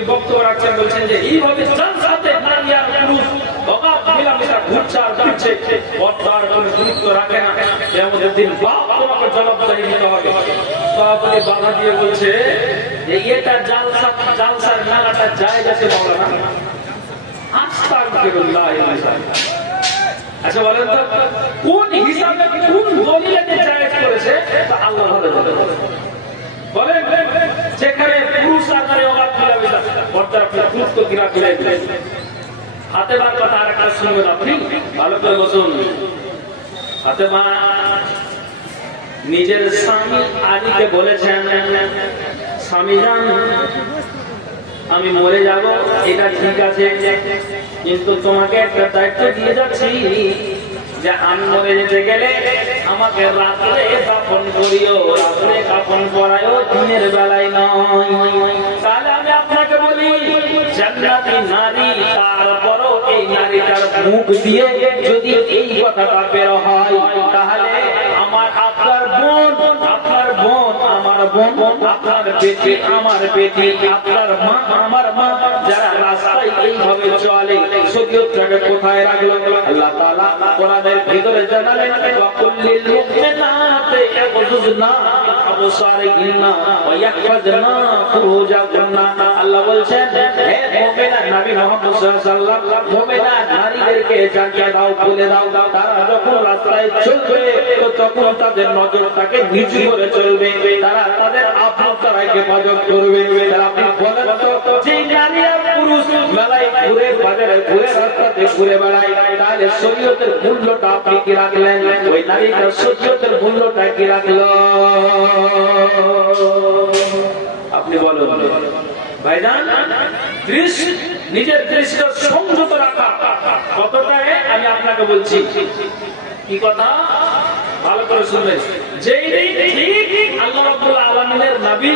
নবী বক্তব্য রাখছেন, বলছেন যে এইভাবে জালসাতে নারী আর পুরুষ অগাধ মিলামেশা ঘুরছে আর যাচ্ছে, পর্দার কোনো গুরুত্ব রাখে না, কিয়ামতের দিন বাপ তোমাকে জবাবদারি দিতে হবে। সভাপতি বাধা দিয়ে বলছে যে এটা জালসার মেলাটা জায়েজ আছে মাওলানা? আস্তাগফিরুল্লাহ। আচ্ছা বলেন তো কোন হিসাবে কোন দলিলে জায়েজ করেছে? তা আল্লাহ ভালো জানে। বলেন যেখানে পুরুষ আর নারী অগাধ মিলামেশা, পর্দার গুরুত্ব কিরা করে হাতে বার কথা আর একটা শুনবেন আপনি, ভালো করে বসুন। হাতে মা নিজের স্বামী আলীকে বলেছেন, স্বামী জান আমি মরে যাব, এটা ঠিক আছে, কিন্তু তোমাকে একটা দায়িত্ব দিয়ে যাচ্ছি যে আমি মরে যেতে গেলে আমাকে রাত্রে কাফন করিও, রাত্রে কাফন করায়ও, দিনের বেলায় নয়। তাহলে আমি আপনাকে বলি জান্নাতি নারী, তারপরও এই নারীটার মুখ দিয়ে যদি এই কথাটা বের হয়, তাহলে আমার আপনার বোন, আপনার বোন আমার বোন, আপনার বেটি আমার বেটি, আপনার মা আমার মা, যারা রাস্তায় এইভাবে চলে, শরীয়তটাকে কোথায় রাখলো? আল্লাহ তাআলা কোরআনের ভিতরে জানালেন, ওয়াকুল্লিল মুমিনাতি ইয়াগযুযনা আবসারিহিন্না ওয়া ইয়াহফাযনা ফুরুজাহুন্না। আল্লাহ বলছেন, হে মুমিনা নবী মুহাম্মদ সাল্লাল্লাহু আলাইহি ওয়াসাল্লাম, মুমিনা নারীদেরকে জানিয়ে দাও, বলে দাও, তারা যখন রাস্তায় চলবে তো তখন তাদের নজরটাকে নিচু করে চলবে, তারা তাদের আব্রুটাকে হেফাজত করবে। তারা আপনি বলেন তো যে নারী আর পুরুষ মেলায় ঘুরে, বাজারে ঘুরে, রাস্তাতে ঘুরে বেড়ায়, তাহলে শরীয়তের মূল্যটা আপনি কি রাখলেন? ওই নারীটা শরীয়তের মূল্যটা কি রাখলো? আপনি বলুন ভাইজান। নিজের দৃষ্টি সংযত রাখা কতটা আমি আপনাকে বলছি। কি কথা ভালো করে শুনবেন। যেই ঠিক আল্লাহ রাব্বুল আলামিনের নবী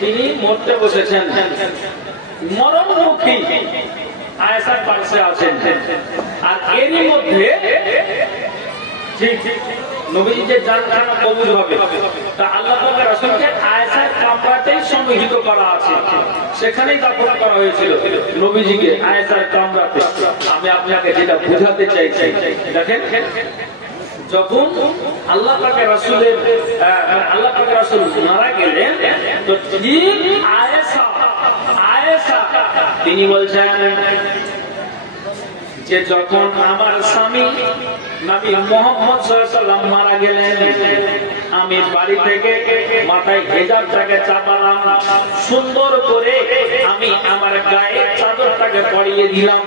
তিনি মরতে বসেছেন, মরণমুখী আয়েশার পাশে আছেন, আর এরই মধ্যে ঠিক নবীজি যে জানখানা কবুল হবে, তা আল্লাহ পাকের রাসূলকে আয়েশার কামরাতেই সমাহিত করা আছে, সেখানেই দাফন করা হয়েছিল নবীজিকে আয়েশার কামরাতে। আমি আপনাকে যেটা বোঝাতে চাইছি, দেখেন যখন আল্লাহ পাকের রাসূলের আল্লাহ পাকের রাসূল মারা গেলেন, তো ঠিক আয়েশা তিনি বলছেন যে যখন আমার স্বামী নবী মুহাম্মদ সাল্লাল্লাহু আলাইহি ওয়াসাল্লাম মারা গেলেন, আমি বাড়ি থেকে মাথায় হেজাবটাকে চাপালাম, সুন্দর করে আমি আমার গায়ে চাদরটাকে পরিয়ে দিলাম,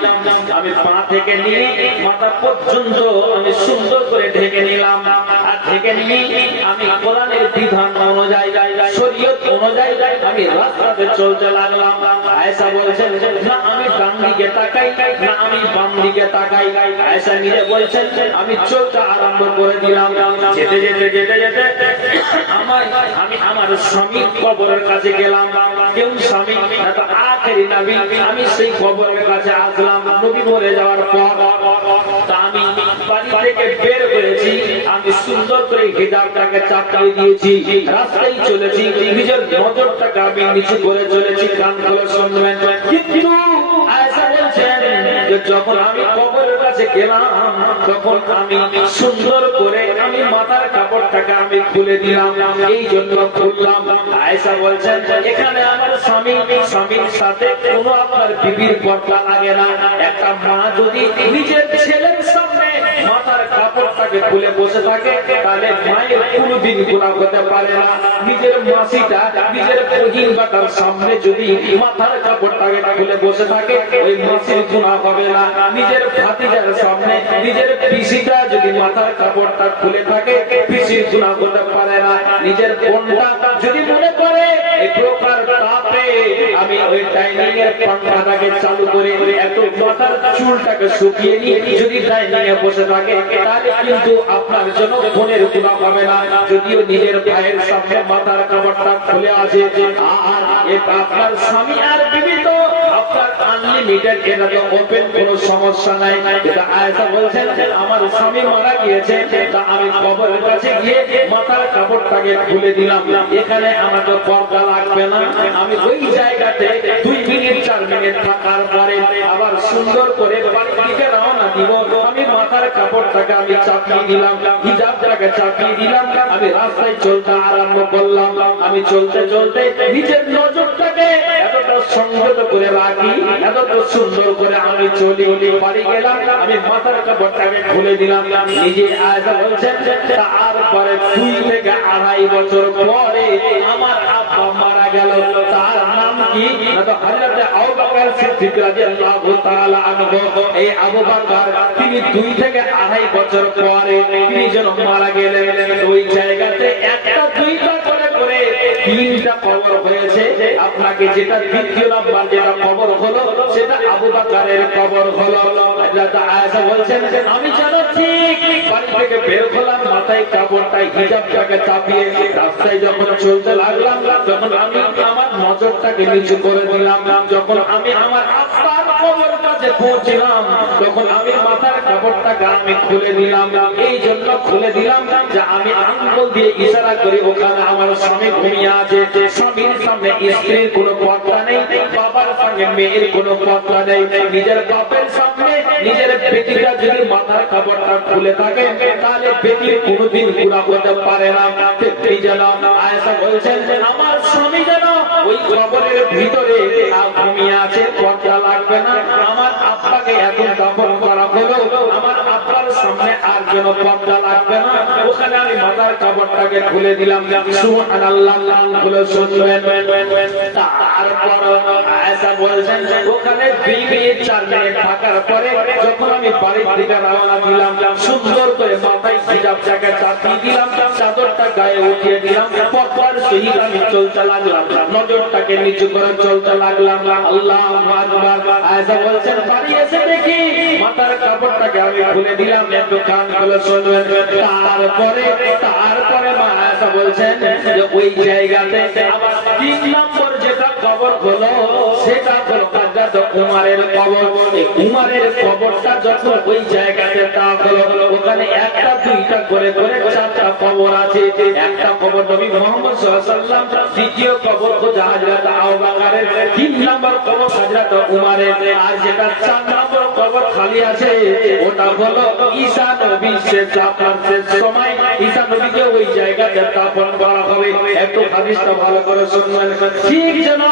আমি পা থেকে নিয়ে মাথা পর্যন্ত আমি সুন্দর করে ঢেকে নিলাম, আর ঢেকে নিয়ে আমি কোরআনের বিধান অনুযায়ী, শরীয়ত অনুযায়ী আমি রাস্তাতে চলতে লাগলাম। আয়েশা বলছেন, না আমি ডান দিকে তাকাই, না আমি বাম দিকে তাকাই। আয়েশা নিজে বলছেন, আমি চলতে আরম্ভ করে দিলাম। যেতে যেতে যেতে যেতে আমি আমার স্বামী কবরের কাছে গেলাম। কেউ স্বামী না তো আখেরি নবী, আমি সেই কবরের কাছে আসলাম নবী মরে যাওয়ার পর। তা আমি বাড়ি থেকে বের হয়েছি, আমি সুন্দর করে হিজাবটাকে চাপিয়ে দিয়েছি, রাস্তায় চলেছি, নিজের নজরটাকে আমি নিচু করে চলেছি। কান খুলে শুনবেন। কিন্তু আয়েশা বলছেন যে যখন আমি কবরের কাছে গেলাম, তখন আমি সুন্দর করে আমি মাথার কাপড়টাকে আমি খুলে দিলাম। এই জন্য খুললাম। আয়েশা বলছেন, এখানে আমার স্বামীর সাথে কোনো আপনার বিবির পর্দা লাগে না। একটা মা যদি নিজের ছেলের সামনে মাথার কাপড়টাকে খুলে বসে থাকে, তাহলে মায়ের কোনোদিন গুনাহ হতে পারে না। নিজের মাসিটা নিজের বহিন বাটার সামনে যদি মাথার কাপড়টাকে খুলে বসে থাকে, ওই মাসির গুনাহ হবে না। নিজের ভাতিজার সামনে নিজের পিসিটা যদি মাথার কাপড়টা খুলে থাকে, পিসির গুনাহ হতে পারে না। নিজের বোনটা যদি মনে করে এই প্রকার তাপে আমি ওই ডাইনিং এর পাংখাটাকে চালু করে একটু মাথার চুলটাকে শুকিয়ে নিয়ে যদি ডাইনিং এ বসে থাকে, তাহলে কিন্তু আপনার জন্য বোনের গুনাহ হবে না। যদিও নিজের ভাইয়ের সামনে মাথার কাপড়টা খুলে আছে, আর আপনার স্বামী আর বিবি তো আপনার আনলিমিটেড, এটা তো ওপেন, কোনো সমস্যা নাই। এটা আয়েশা বলছেন, আমার স্বামী মারা গিয়েছে, তা আমি কবরের কাছে গিয়ে মাথার কাপড়টাকে খুলে দিলাম। এখানে আমাকে পর্দা লাগবে না, আমি ওই জায়গাতে 2 মিনিট মিনিট থাকার পরে আবার সুন্দর করে বাড়ির দিকে রওনা দিব। আমি মাথার কাপড়টাকে আমি চাপিয়ে দিলাম, হিজাবটাকে চাপিয়ে দিলাম, আমি রাস্তায় চলতে আরম্ভ করলাম। আমি চলতে চলতে নিজের নজরটাকে এতটা সংযত করে রাখি, এতটা সুন্দর করে আমি চলি। বাড়ি গেলাম, আমি মাথার কাপড়টাকে খুলে দিলাম। নিজে আয়েশা বলছেন তারপরে 2 থেকে 2.5 বছর পরে আমার আব্বা মারা গেল। তার নাম কি? না তো হযরত আবু বকর সিদ্দিক রাদিয়াল্লাহু তাআলা আনহু। এই আবু বকর তিনি 2 থেকে 2.5 বছর পরে তিনি যেন মারা গেলেন। ওই জায়গাতে একটা দুইটা করে করে 3টা কবর হয়েছে। আপনাকে যেটা দ্বিতীয় নাম্বার যেটা কবর হলো সেটা আবু বকরের কবর হলো। হযরত আয়েশা বলছেন আমি যেন ঠিক বাড়ি থেকে বের হলাম, মাথায় কাপড়টাই হিজাবটাকে চাপিয়ে রাস্তায় যখন চলতে লাগলাম, তখন আমি আমার নজরটাকে নিচু করে দিলাম। যখন আমি আমার আব্বার কবর কাছে পৌঁছলাম, তখন আমি মাথার কাপড়টাকে আমি খুলে দিলাম। এই জন্য খুলে দিলাম যে আমি আঙ্গুল দিয়ে ইশারা করি ওখানে আমার স্বামী ঘুমিয়ে আছে। স্বামীর সামনে স্ত্রীর কোনো পর্দা নেই, বাবার সঙ্গে মেয়ের কোনো পর্দা নেই। নিজের বাপের সামনে নিজের বেটিটা যদি মাথার কাপড়টা খুলে থাকে তাহলে বেটির কোনোদিন গুনাহ হতে পারে না। তিনি যেন আয়েশা বলছেন আমার স্বামী যেন ওই কবরের ভিতরে ঘুমিয়ে আছে, পর্দা লাগবে না। আমার আব্বাকে এখন দাফন করা হলো, আমার আব্বার সামনে আর যেন পর্দা লাগবে না। ওখানে আমি মাথার কাপড়টাকে খুলে দিলাম। সুবহানাল্লাহ বলে শুনবেন। তারপর আয়েশা বলছেন ওখানে 2 মিনিট 4 মিনিট থাকার পরে যখন আমি বাড়ির দিকে রওনা দিলাম, সুন্দর করে মাথায় হিজাবটাকে চাপিয়ে দিলাম, চাদরটা গায়ে উঠিয়ে দিলাম, পর্দার সহিত আমি চলতে লাগলাম, নজরটাকে নিচু করে চলতে লাগলাম। আল্লাহু আকবার। আয়েশা বলছেন বাড়ি এসে দেখি মাথার কাপড়টাকে আমি খুলে দিলাম। একটু কান খুলে শুনবেন। তারপরে মা আয়েশা বলছেন যে ওই জায়গাতে আবার 3 নম্বর যেটা কবর হলো সেটা হলো হযরত উমরের কবর। এই উমরের কবরটা যখন ওই জায়গাতে তা হলো, ওখানে একটা দুইটা করে করে 4টা কবর আছে। একটা কবর নবী মুহাম্মদ সাল্লাল্লাহু আলাইহি ওয়াসাল্লাম, দ্বিতীয় কবর হযরত আবু বকরের, 3 নম্বর কবর হযরত উমরের, আর যেটা 4 নম্বর কবর খালি আছে ওটা হলো ঈসা নবী শেষ সময় ঈসা নবীকে ওই জায়গাতে দাফন করা হবে। একটু হাদিসটা ভালো করে শুনবেন। ঠিক যেন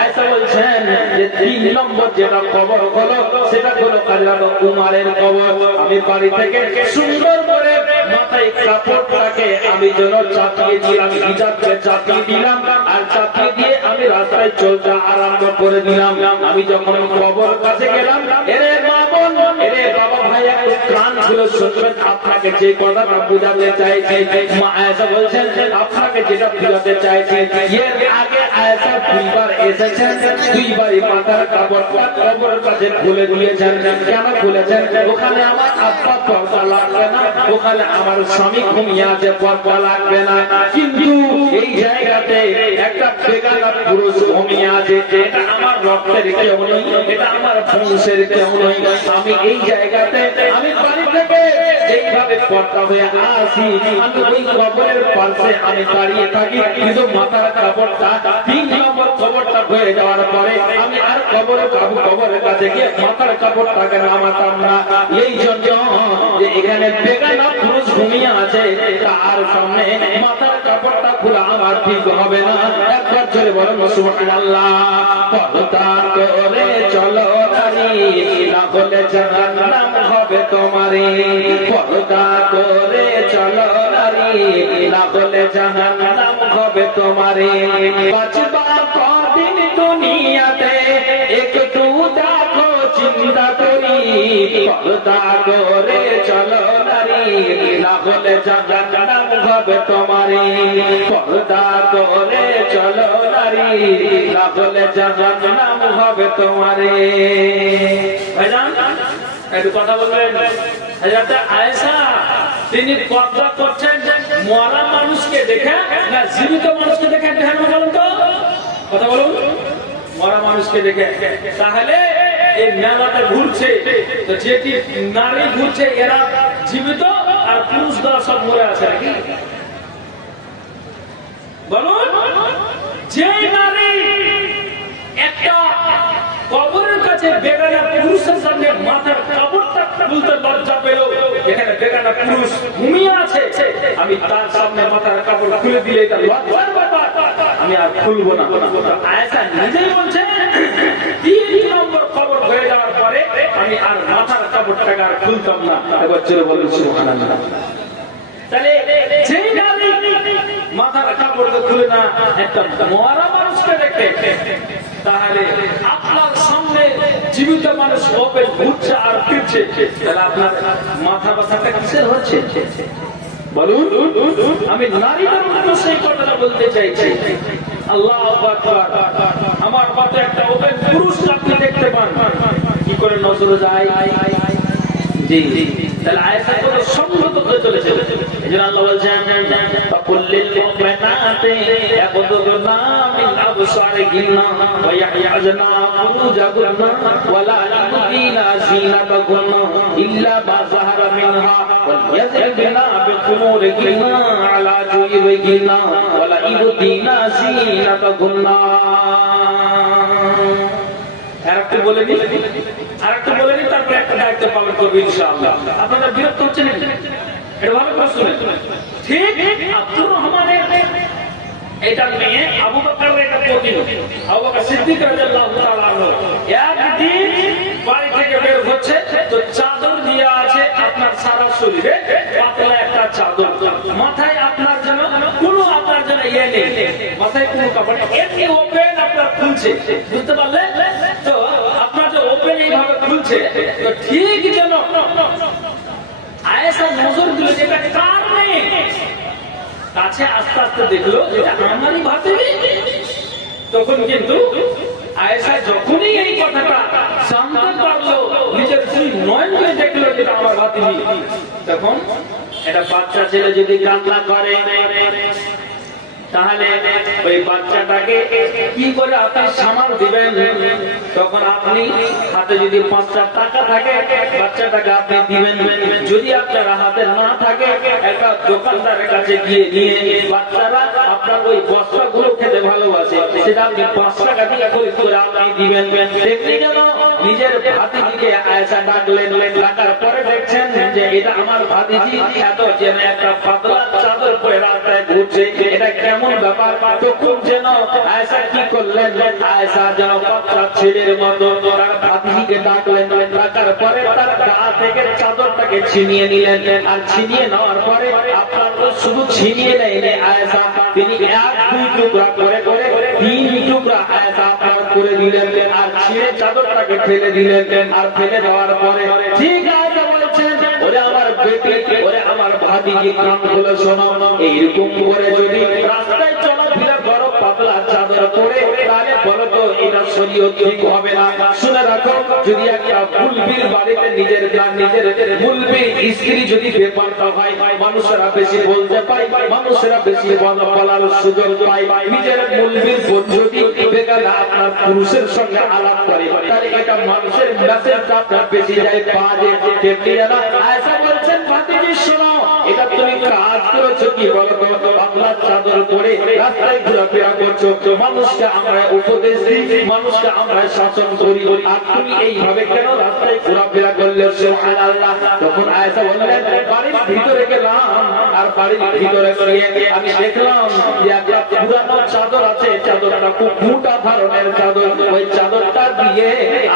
আয়েশা বলছেন যে 3 নম্বর যেটা কবর হলো সেটা হলো হযরত উমরের কবর। আমি বাড়ি থেকে সুন্দর করে মাথায় কাপড়টাকে আমি যেন চাপিয়ে দিলাম, হিজাবকে চাপিয়ে দিলাম, আর চাপিয়ে দিয়ে আমি রাস্তায় চলতে আরম্ভ করে দিলাম। আমি যখন কবর কাছে গেলাম, এরে মা বোন, এরে বাবা ভাই, একটু কান খুলে শুনবেন। আপনাকে যে কথাটা বোঝাতে চাইছি, মা আয়েশা বলছেন আপনাকে যেটা বোঝাতে চাইছি, এর আগে আয়েশা 2 বার এসেছেন, 2 বারই মাথার কাপড়টা কবরের কাছে খুলে দিয়েছেন। কেন খুলেছেন? ওখানে আমার আব্বা পর্দা লাগবে না, ওখানে আমার স্বামী ঘুমিয়ে আছে, পর্দা লাগবে না। কিন্তু এই জায়গাতে একটা বেগানা পুরুষ ঘুমিয়ে আছে, এটা আমার রক্তের কেউ নয়, এটা আমার বংশের কেউ নয়। আমি এই জায়গাতে আমি বাড়ি থেকে যেইভাবে পর্দা হয়ে আসি, আমি ওই কবরের পাশে আমি দাঁড়িয়ে থাকি, কিন্তু মাথার কাপড়টা 3 নম্বর কবরটা হয়ে যাওয়ার পরে আমি আর কবরের কাছে গিয়ে মাথার কাপড়টাকে নামাতাম না। এই জন্য যে এখানে বেগানা পুরুষ ঘুমিয়ে আছে, তার সামনে মাথার কাপড়টা খোলা আমার ঠিক হবে না। একবার জোরে বলেন সুবহানাল্লাহ। পর্দা করে চলো নারী, না হলে জাহান্নাম হবে তোমারই। পর্দা করে চলো নারী, না হলে জাহান্নাম হবে তোমারই। বাঁচবা কদিন দুনিয়াতে একটু দেখো চিন্তা করি। পর্দা করে চলো নারী, না হলে জাহান্নাম হবে তোমারই। পর্দা করে চলো নারী, না হলে জাহান্নাম হবে তোমারই। ভাইজান একটু কথা বলবেন। হযরত আয়েশা তিনি পর্দা করছেন মরা মানুষকে দেখে না জীবিত মানুষকে দেখে? ধ্যান বলুন তো, কথা বলুন। মরা মানুষকে দেখে। তাহলে এই মেলাটা ঘুরছে, তো যেটি নারী ঘুরছে এরা জীবিত আর পুরুষ দ্বারা সব মরে আছে নাকি? বলুন। যে নারী একটা কবর এখানে বেগানা পুরুষ ঘুমিয়ে আছে, আমি তার সামনে মাথার কাপড় খুলে দিলে এটা লজ্জার ব্যাপার, আমি আর খুলবো না। আয়েশা নিজেই বলছে 3 নম্বর খবর হয়ে যাওয়ার পরে আমি আর মাথার কাপড়টাকে আর খুলতাম না। একবার জোরে বলুন সুবহানাল্লাহ। তাহলে যেই নারী মাথার কাপড়টা খুলে না একটা মরা মানুষকে দেখে, তাহলে আপনার সামনে জীবিত মানুষ ওপেন ঘুরছে আর ফিরছে, তাহলে আপনার মাথা ব্যথাটা কিসের হচ্ছে বলুন? আমি নারীদের মধ্যে সেই কথাটা বলতে চাইছি। আল্লাহু আকবার। আমার পথে একটা ওপেন পুরুষ আপনি দেখতে পান, কি করে নজর যায়? জি, তাহলে আয়েশা করে সম্মত হয়ে চলেছে। এজন্য আল্লাহ বলছেন ফাকুল্লিল মুমিনাতি ইয়াগুদুনা মিন আবসারিহিন্না ওয়া ইয়াহযানা ফুরুজাহুন্না ওয়া লা ইউদিনা যিনাতাহুন্না ইল্লা মা যাহারা মিনহা ওয়া ইয়াযবিনা বিখুমুরিহিন্না আলা জুয়ুবিহিন্না ওয়া লা ইউদিনা যিনাতাহুন্না। আরেকটু বলে দিই, তারপরে একটা দায়িত্ব পালন করবো ইনশাআল্লাহ। আপনারা বিরক্ত হচ্ছেন? এটা ভালো করে শুনেন। ঠিক আব্দুর রহমানের এটা মেয়ে আবু বকরের একটা পত্নী, আবু বকর সিদ্দিক রাদিয়াল্লাহু তাআলা আনহু একদিন বাড়ি থেকে বের হচ্ছে, তো চাদর দিয়ে আছে আপনার সারা শরীরে, পাতলা একটা চাদর, মাথায় আপনার জন্য কোনো আপনার জন্য ইয়ে নেই, মাথায় কোনো কাপড় এমনি ওপেন আপনার খুলছে, বুঝতে পারলেন? তো আপনার যে ওপেন এইভাবে খুলছে, তো ঠিক যেন আয়েশা নজর দিল যেটা কার নেই, কাছে আস্তে আস্তে দেখলো যেটা আমারই ভাতিজি। তখন কিন্তু আয়েশা যখনই এই কথাটা জানতে পারলো, নিজের দুই নয়নে দেখলো যেটা আমার ভাতিজি, তখন এটা বাচ্চা ছেলে যদি কান্না করে, তাহলে ওই বাচ্চাটাকে কি করে আপনি সামাল দিবেন? তখন আপনি হাতে যদি 5টা টাকা থাকে, বাচ্চাটাকে আপনি দিবেন। যদি আপনার হাতে না থাকে, একটা দোকানদারের কাছে গিয়ে নিয়ে, বাচ্চারা আপনার ওই বস্তাগুলো খেতে ভালোবাসে, সেটা আপনি 5 টাকা দিয়ে করে আপনি দিবেন। দেখলি যেন নিজের ভাতিজিকে আয়েশা ডাকলেন, ডাকার পরে দেখছেন যে এটা আমার ভাতিজি এত যেন একটা পাতলা চাদর পরে রাস্তায় ঘুরছে, এটা কেমন ব্যাপার? তখন যেন আয়েশা কি করলেন, আয়েশা যেন বাচ্চা ছেলের মতো তার ভাতিজিকে ডাকলেন, ডাকার পরে তার গা থেকে চাদরটাকে ছিনিয়ে নিলেন, আর ছিনিয়ে নেওয়ার পরে আপনার শুধু ছিনিয়ে নেয়নি আয়েশা, তিনি 1-2 টুকরা করে 3 টুকরা আয়েশা আপনার করে দিলেন, আর ছিঁড়ে চাদরটাকে ফেলে দিলেন। আর ফেলে দেওয়ার পরে ঠিক আয়েশা বলছেন, ওরে আমার বেটি, ওরে আমার ভাতিজি, কান খুলে শোনো, এইরকম করে যদি রাস্তায় চলাফেরা করো পাতলা চাদর পরে, তাহলে বলো তো এটা শরীয়ত ঠিক হবে না। শুনে রাখো, যদি একটা মুলবির বাড়িতে নিজের মুলবির স্ত্রী যদি বেপরোয়া হয়, মানুষেরা বেশি বলতে পায়, মানুষেরা বেশি বলার সুযোগ পায়, নিজের মুলবির যদি বেগানা আপনার পুরুষের সঙ্গে আলাপ করে, তাহলে এটা মানুষের মেসেজটা আপনার বেশি যায়, বাজে তেমনি না। আয়েশা বলছেন, ভাতিজি শোনো, এটা তুমি কাজ করেছো কি বলতো? আপনার চাদর পরে রাস্তায় ঘোরাফেরা করছো, মানুষকে আমরা উপদেশ দিই, মানুষকে আমরা শাসন করি, আর তুমি এইভাবে কেন রাস্তায় ঘোরাফেরা করলে? সুবহানাল্লাহ। তখন আয়েশা বললেন, বাড়ির ভিতরে গেলাম, আর বাড়ির ভিতরে গিয়ে আমি দেখলাম যে একটা পুরানো চাদর আছে, চাদরটা খুব মোটা ধরনের চাদর, ওই চাদরটা দিয়ে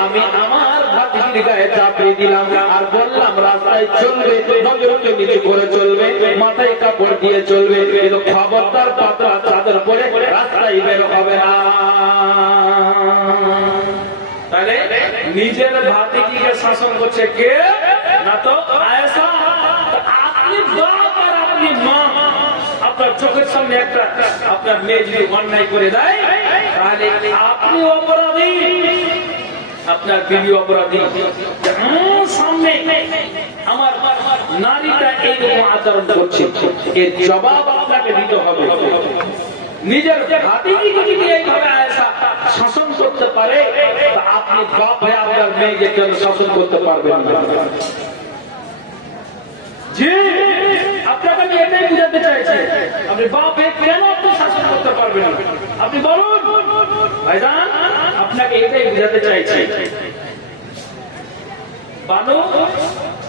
আমি আমার ভাতিজির গায়ে চাপিয়ে দিলাম, আর বললাম রাস্তায় চলবে নজরকে নিচু করে চলবে, মাথায় কাপড় দিয়ে চলবে, কিন্তু খবরদার পাতলা চাদর পরে রাস্তায় বের হবে না। তাহলে নিজের ভাতিজিকে শাসন করছে কে? না তো আয়েশা। আপনি বাপ আর আপনি মা, আপনার চোখের সামনে একটা আপনার মেয়ে যদি অন্যায় করে দেয়, তাহলে আপনি অপরাধী, আপনার বিবি অপরাধী। সামনে আমার নারীটা এইরকম আচরণ করছে, এর জবাব আপনাকে দিতে হবে। নিজের ভাতিজিকে যদি এইভাবে আয়েশা শাসন করতে পারে, আপনি বাপ হয়ে আপনার মেয়েকে কেন শাসন করতে পারবেন না? জি, আপনাকে আমি এটাই বুঝাতে চাইছি, আপনি বাপ হয়ে কেন আপনি শাসন করতে পারবেন না? আপনি বলুন ভাইজান, আপনাকে এটাই বুঝাতে চাইছি। বানু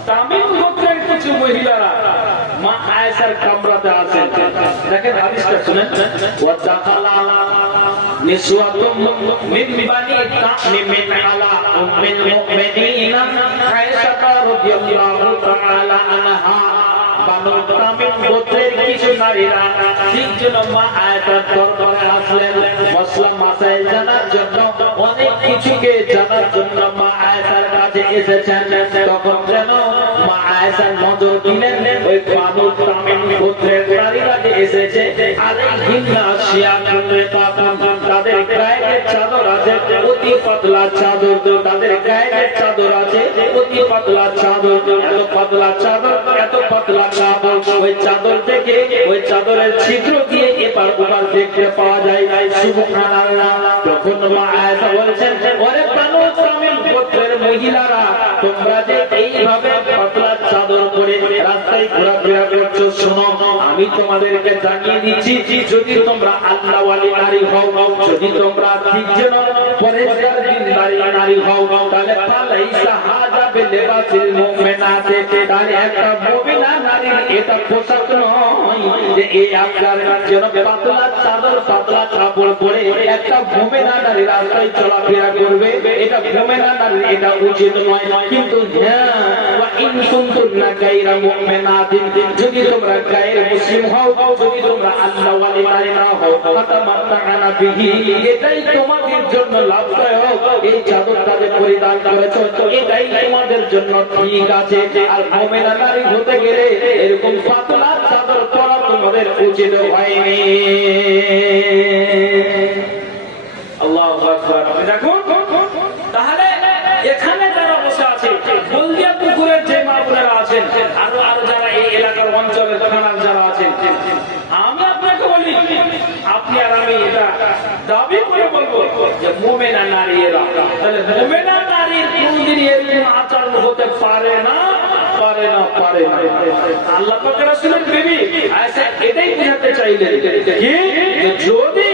তামিম গোত্রের কিছু মহিলারা মা আয়েশার কামরাতে আছেন। দেখেন হাদিসটা শুনেন, ওয়া দাখালা নিসওয়াতুম মিন বানি তামিম আলা উম্মিল মুমিনিন আয়েশা রাদিয়াল্লাহু তাআলা আনহা। বানু তামিম গোত্রের কিছু নারীরা ঠিক যেন মা আয়েশার দরবারে আসলেন মসলা মাসাইল জানার জন্য, অনেক কিছুকে জানার জন্য মা আয়েশার কাছে এসেছেন। তখন যেন মা আয়েশার নজর দিলেন ওই বানু তামিম গোত্রের নারীরা যে এসেছে, আলাইহিন্না শিয়াতুন রিকাতুন, তাদের গায়ে চাদর আছে অতি পাতলা চাদর, তাদের গায়ে চাদর আছে অতি পাতলা চাদর, এত পাতলা চাদর, এত পাতলা চাদর, ওই চাদর থেকে ওই চাদরের ছিদ্র দিয়ে এপার ওপার দেখতে পাওয়া যায়। সুবহানাল্লাহ। তখন মা আয়েশা বলছেন, ওরে বানু তামিম গোত্রের মহিলারা, তোমরা যে এইভাবে পাতলা চাদর পরে রাস্তায় ঘোরাফেরা করছো, শোনো আমি তোমাদেরকে জানিয়ে দিচ্ছি, যদি তোমরা আল্লাহ ওয়ালি নারী হও, যদি তোমরা ঠিক যেন পরেজগার দিনদারি নারী হও, তাহলে ফালাইসা হাজা বিলিবাসিল মুমিনাতে, তাহলে একটা মুমিনা নারীর এটা পোশাক নয় যে এই আপনার যেন পাতলা চাদর পাতলা কাপড় পরে একটা মুমিনা নারী রাস্তায় চলাফেরা করবে, এটা মুমিনা নারীর এটা উচিত নয়। কিন্তু হ্যাঁ, ওয়া ইন কুনতুন্না গায়রা মুমিনাতিন, যদি তোমরা গায়ের মুসলিম হও, যদি তোমরা আল্লাহ ওয়ালি নারী না হও, ফাতামাত্তানা বিহি, এটাই তোমাদের জন্য লাভদায়ক। এই চাদরটা যে পরিধান করেছো এটাই তোমাদের জন্য ঠিক আছে। আর মুমিনা নারী হতে গেলে এরকম পাতলা চাদর পরা তোমাদের উচিত হয়নি। আল্লাহু আকবার। দেখুন তাহলে এখানে যারা বসে আছে, হলদিয়া পুকুরের যে মা বোনেরা আছেন, আরো আরো যারা এই এলাকার অঞ্চলের থানার যারা আছেন, আমি আপনাকে বলি, আপনি আর আমি এটা দাবি করে বলবো যে মুমিনা নারী এরা, তাহলে মুমিনা নারীর কোনদিন এরকম আচরণ হতে পারে না, পারে না, পারে না। আল্লাহ পাকের রাসূলের বিবি আয়েশা এটাই বোঝাতে চাইলেন কি, যদি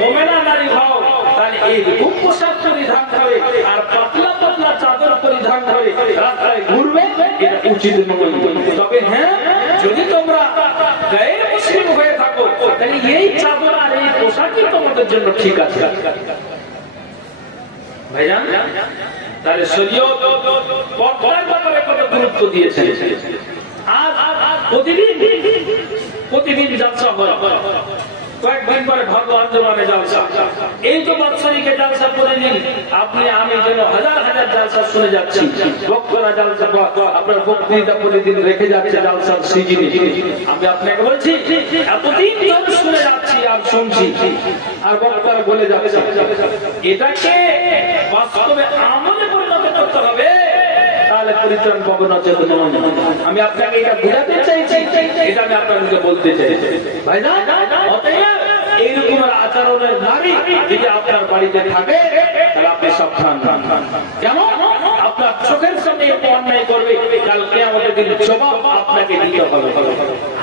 মুমিনা নারী হও তাহলে এই রূপ পোশাক পরিধান করে আর পাতলা পাতলা চাদর পরিধান করে রাস্তায় ঘুরবে, এটা উচিত নয়। তবে হ্যাঁ, যদি তোমরা গায়ের মুসলিম হয়ে থাকো, তাহলে এই চাদর আর এই পোশাকই তোমাদের জন্য ঠিক আছে। ভাইজান, তাহলে শরীয়ত পর্দার ব্যাপারে কত গুরুত্ব দিয়েছে। আর প্রতিদিন জালসা হয়, কয়েকদিন পরে ভাগ্য আন্দোলনে জালসা, এই তো বাৎসরিক জালসা প্রতিদিন আপনি আমি যেন হাজার হাজার জালসা শুনে যাচ্ছি, বক্তরা জালসা, আপনার বক্তৃতা প্রতিদিন রেখে যাচ্ছে জালসার সিজনে। আমি আপনাকে বলছি, এতদিন ধরে শুনে যাচ্ছি আর শুনছি, আর বক্তারা বলে যাচ্ছে, এটাকে বাস্তবে আমলে পরিণত করতে হবে, তাহলে পরিত্রাণ পাবো না চেতন। আমি আপনাকে এটা বোঝাতে চাইছি, এটা আমি আপনাকে বলতে চাই। ভাই না, অতএব এইরকম আচরণের নারী যদি আপনার বাড়িতে থাকে, তাহলে আপনি সাবধান। কেমন আপনার চোখের সামনে একটু অন্যায় করবে, কাল কিয়ামতের দিন জবাব আপনাকে দিতে হবে।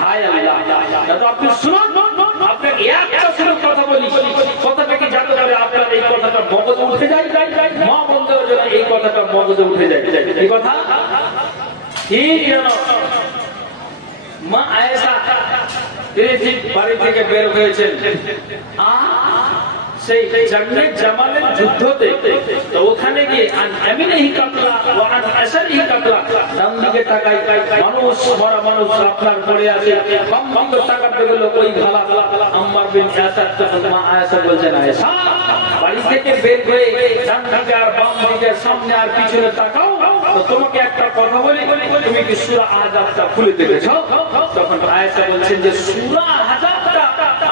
হায় আল্লাহ, তো আপনি শুনুন, আপনাকে একটা শুধু কথা বলি, কথাটা কি যাতে করে আপনার এই কথাটা মগজে উঠে যায়, মা বন্ধুরা যেন এই কথাটা মগজে উঠে যায়। এই কথা ঠিক যেন মা আয়েশা তিনি ঠিক বাড়ি থেকে বের হয়েছেন সেই জান্নাত জামালের যুদ্ধতে, তো ওখানে গিয়ে আমিনেহি কাতলা ওয়া আন আসারিহি কাতলা, ডান দিকে তাকাই মানুষ, মরা মানুষ আপনার পড়ে আছে, বাম দিকে তাকাতে গেল ওই ভালা আম্মার বিন ইয়াসার। তখন মা আয়েশা বলছেন, আয়েশা বাড়ি থেকে বের হয়ে ডান দিকে আর বাম দিকে, সামনে আর পিছনে তাকাও, তো তোমাকে একটা কথা বলি, তুমি কি সূরা আহজাবটা খুলে দেখেছো? তখন আয়েশা বলছেন যে সূরা আহজাবটা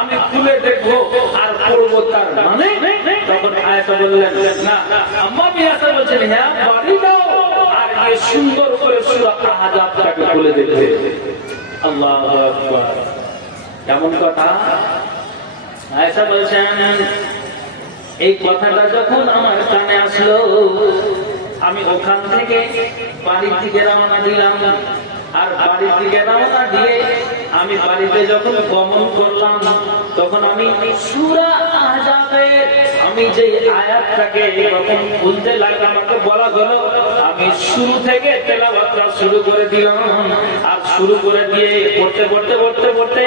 আমি খুলে দেখবো আর পড়বো তার মানে? তখন আয়েশা বললেন, না। আম্মা বিয়াসা বলছেন, হ্যাঁ বাড়ি দাও আর এই সুন্দর করে সূরা আহজাবটাকে খুলে দেখবে। আল্লাহু আকবার, কেমন কথা! আয়েশা বলছেন, এই কথাটা যখন আমার কানে আসলো, আমি ওখান থেকে বাড়ির দিকে রওনা দিলাম, আর বাড়ির দিকে রওনা দিয়ে আমি বাড়িতে যখন গমন করলাম, তখন আমি সূরা আহজাব আমি যে আয়াতটাকে যখন বলতে লাগলাম, আমাকে বলা হলো, আমি শুরু থেকে তেলাওয়াতটা শুরু করে দিলাম। আর শুরু করে দিয়ে পড়তে পড়তে পড়তে পড়তে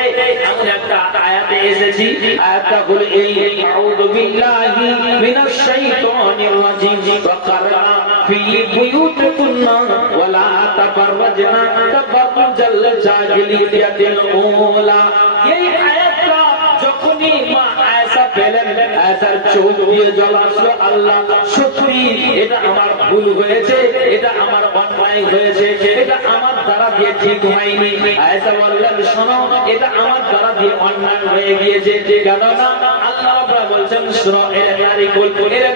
এমন একটা আয়াতে এসেছি। আয়াতটা হলো এই, আউযু বিল্লাহি মিনাশ শাইতানির রাজিম, ওয়াকারনা ফি বুয়ুতিকুন্না ওয়ালা তাবাররাজনা তাবাররুজাল জাহিলিয়াতিল উলা। এই আয়াতটা যখনই মা আয়েশা পেলেন, আয়েশার চোখ দিয়ে জল আসলো। আল্লাহ সত্যি এটা আমার ভুল হয়েছে, এটা আমার অন্যায় হয়েছে, এটা আমার দ্বারা দিয়ে ঠিক হয়নি। আয়েশা বললেন, শোনো, এটা আমার দ্বারা দিয়ে অন্যায় হয়ে গিয়েছে। কেননা আল্লাহ রাব্বুল বলছেন, শোনো, এর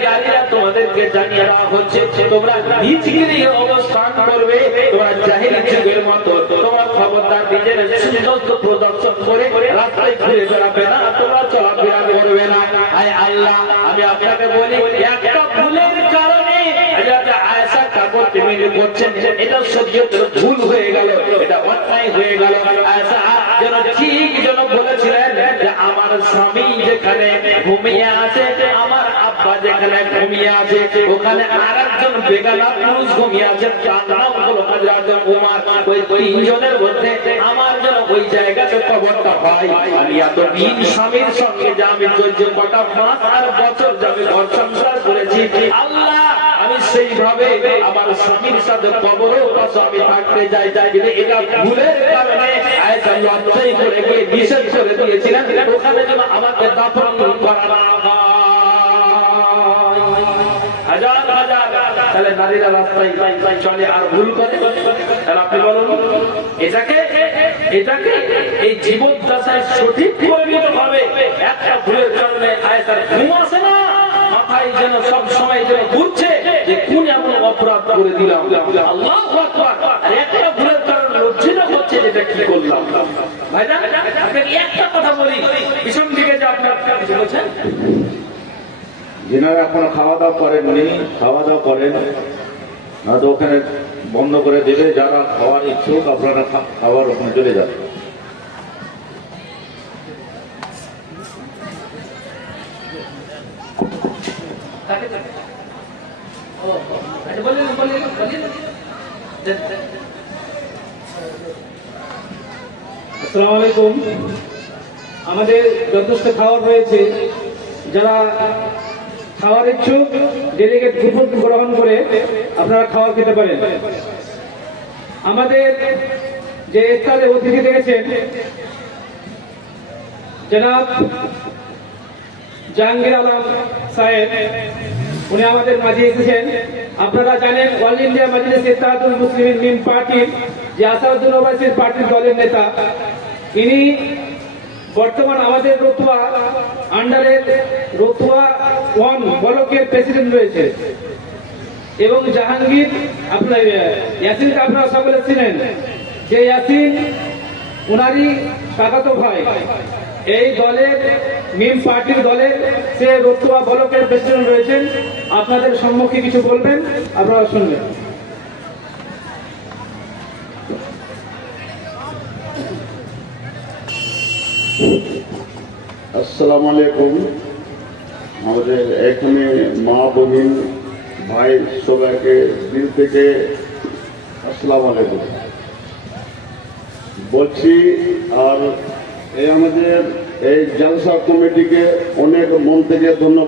গাড়িরা তোমাদেরকে জানিয়ে দেওয়া হচ্ছে, তোমরা নিজকে নিয়ে অবস্থান করবে, তোমরা জাহিলি যুগের মতো তোমরা খবরদার নিজের সুন্দর প্রদর্শন করে রাস্তায় ঘুরে বেড়াবে না, তোমরা চলাফেরা করবে না। আয় আল্লাহ, আমি আপনাকে বলি, একটা ভুলের কারণে আয়েশা কাপড় টেনে করছেন, এটা সহ্য ভুল হয়ে গেল, এটা অন্যায় হয়ে গেল। আয়েশা যেন ঠিক যেন বলেছিলেন যে আমার স্বামী যেখানে ঘুমিয়ে আছে, আমার আব্বা যেখানে ঘুমিয়ে আছে, ওখানে আর একজন বেগানা পুরুষ ঘুমিয়ে আছে, তার নাম হলো হযরত ওমর। ওই তিনজনের মধ্যে আমার যেন ওই জায়গাতে কবরটা হয়। আমি এতদিন স্বামীর সঙ্গে যে আমি কটা মাস আর বছর যাবে ঘর সংসার করেছি, আল্লাহ আমি সেইভাবে আমার স্বামীর সাথে কবরের পাশে আমি থাকতে যাই, কিন্তু এটা ভুলের কারণে আয়েশা লজ্জায় করে গিয়ে নিষেধ করে দিয়েছিলেন, ওখানে যেন আমাকে দাফন করা না হয়। হাজার হাজার তাহলে নারীরা রাস্তায় চলে আর ভুল করে, তাহলে আপনি বলুন এটাকে এই জীবদ্দশায় সঠিক পরিণত হবে। একটা ভুলের কারণে আয়েশার ঘুম আসে না, মাথায় যেন সব সময় যেন ঘুরছে যে কোন এমন অপরাধ করে দিলাম। আল্লাহু আকবার। আর একটা ভুলের কারণে লজ্জিত হচ্ছে, যেটা কি করলাম। ভাইজান, আপনাকে একটা কথা বলি, পিছন দিকে যে আপনার কিছু বলছেন, যিনারা এখনো খাওয়া দাওয়া করেননি, খাওয়া দাওয়া করেন, নয়তো ওখানে বন্ধ করে দেবে। যারা খাওয়ার ইচ্ছুক আপনারা খাওয়ার ওখানে চলে যাবে। আসসালামু আলাইকুম। আমাদের যথেষ্ট খাবার হয়েছে, যারা খাওয়ার ইচ্ছুক ডেলিগেট গ্রহণ করে আপনারা খাবার খেতে পারেন। আমাদের যে ইফতারে অতিথি দেখেছেন জনাব জাহাঙ্গীর আলম সাহেব, উনি আমাদের মাঝে এসেছেন। আপনারা জানেন অল ইন্ডিয়া মাজলিস ইত্তেহাদুল মুসলিমিন মিম পার্টির যে আসাদুদ্দিন ওবায়সির পার্টির দলের নেতা, ইনি বর্তমান আমাদের রতুয়া আন্ডারের রতুয়া 1 ব্লকের প্রেসিডেন্ট রয়েছে। এবং জাহাঙ্গীর আপনার ইয়াসিনকে আপনারা সকলে চিনেন, যে ইয়াসিন উনারই কাকাতো ভাই। এই দলের মিম পার্টির দলের সে রতুয়া ব্লকের প্রেসিডেন্ট রয়েছেন। আপনাদের সম্মুখে কিছু বলবেন, আপনারা শুনবেন। আসসালামু আলাইকুম। আমাদের এখানে মা বোন ভাই সবাইকে দিল থেকে আসসালামু আলাইকুম বলছি। আর এই আমাদের এই জলসা কমিটিকে অনেক মন থেকে ধন্যবাদ।